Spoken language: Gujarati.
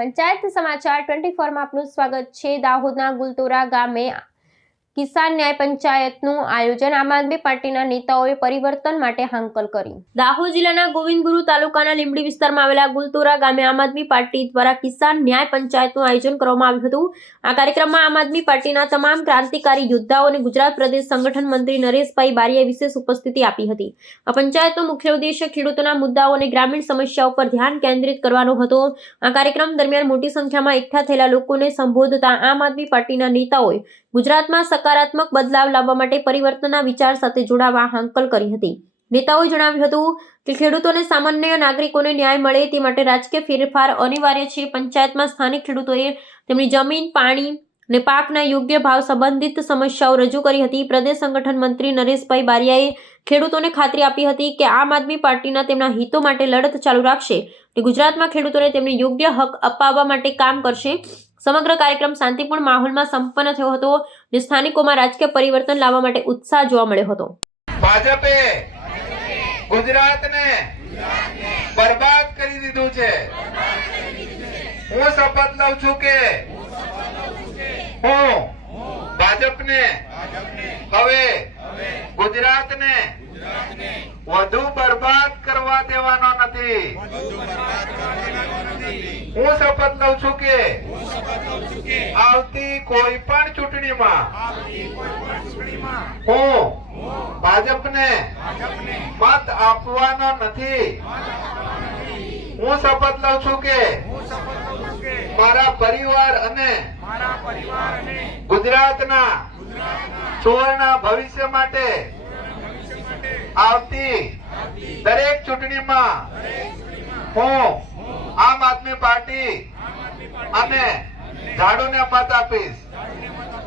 પંચાયત સમાચાર 24 માં આપનું સ્વાગત છે। દાહોદના ગુલતોરા ગામે કિસાન ન્યાય પંચાયતનું આયોજન। આમ આદમી પાર્ટીના નેતાઓએ પરિવર્તન માટે હાંકલ કરી। દાહોદ જિલ્લાના ગોવિંદગુરુ તાલુકાના લીંબડી વિસ્તારમાં આવેલા ગુલતોરા ગામે આમ આદમી પાર્ટી દ્વારા કિસાન ન્યાય પંચાયતનું આયોજન કરવામાં આવ્યું હતું। આ કાર્યક્રમમાં આમ આદમી પાર્ટીના તમામ ક્રાંતિકારી યોદ્ધાઓ અને ગુજરાત પ્રદેશ સંગઠન મંત્રી નરેશભાઈ બારિયાએ વિશેષ ઉપસ્થિતિ આપી હતી। આ પંચાયતનો મુખ્ય ઉદ્દેશ્ય ખેડૂતોના મુદ્દાઓ અને ગ્રામીણ સમસ્યાઓ પર ધ્યાન કેન્દ્રિત કરવાનો હતો। આ કાર્યક્રમ દરમિયાન મોટી સંખ્યામાં એકઠા થયેલા લોકોને સંબોધતા આમ આદમી પાર્ટીના નેતાઓએ ગુજરાતમાં સકારાત્મક બદલાવ લાવવા માટે પરિવર્તનના વિચાર સાથે જોડાવા હાંકલ કરી હતી। નેતાઓએ જણાવ્યું હતું કે ખેડૂતોને સામાન્ય નાગરિકોને ન્યાય મળે તે માટે રાજકીય ફેરફાર અનિવાર્ય છે। પંચાયતમાં સ્થાનિક ખેડૂતોએ તેમની જમીન, પાણી અને પાકના યોગ્ય ભાવ સંબંધિત સમસ્યાઓ રજૂ કરી હતી। પ્રદેશ સંગઠન મંત્રી નરેશભાઈ બારિયાએ ખેડૂતોને ખાતરી આપી હતી કે આમ આદમી પાર્ટીના તેમના હિતો માટે લડત ચાલુ રાખશે અને ગુજરાતમાં ખેડૂતોને તેમને યોગ્ય હક અપાવવા માટે કામ કરશે। સમગ્ર કાર્યક્રમ શાંતિપૂર્ણ માહોલમાં સંપન્ન થયો હતો અને સ્થાનિકોમાં રાજકીય પરિવર્તન લાવવા માટે ઉત્સાહ જોવા મળ્યો હતો। ભાજપે ગુજરાતને બરબાદ કરી દીધું છે। હું શપથ લઉં છું કે હું ભાજપને હવે ગુજરાતને વધુ બરબાદ કરવા દેવાનો નથી। હું શપથ લઉં છું કે આવતી કોઈ પણ ચૂંટણીમાં હું ભાજપને મત આપવાનો નથી। હું શપથ લઉં છું કે મારા પરિવાર અને ગુજરાતના સુવર્ણ ભવિષ્ય માટે આવતી દરેક ચૂંટણીમાં હું આમ આદમી પાર્ટી અને ઝાડુને મત આપીશ।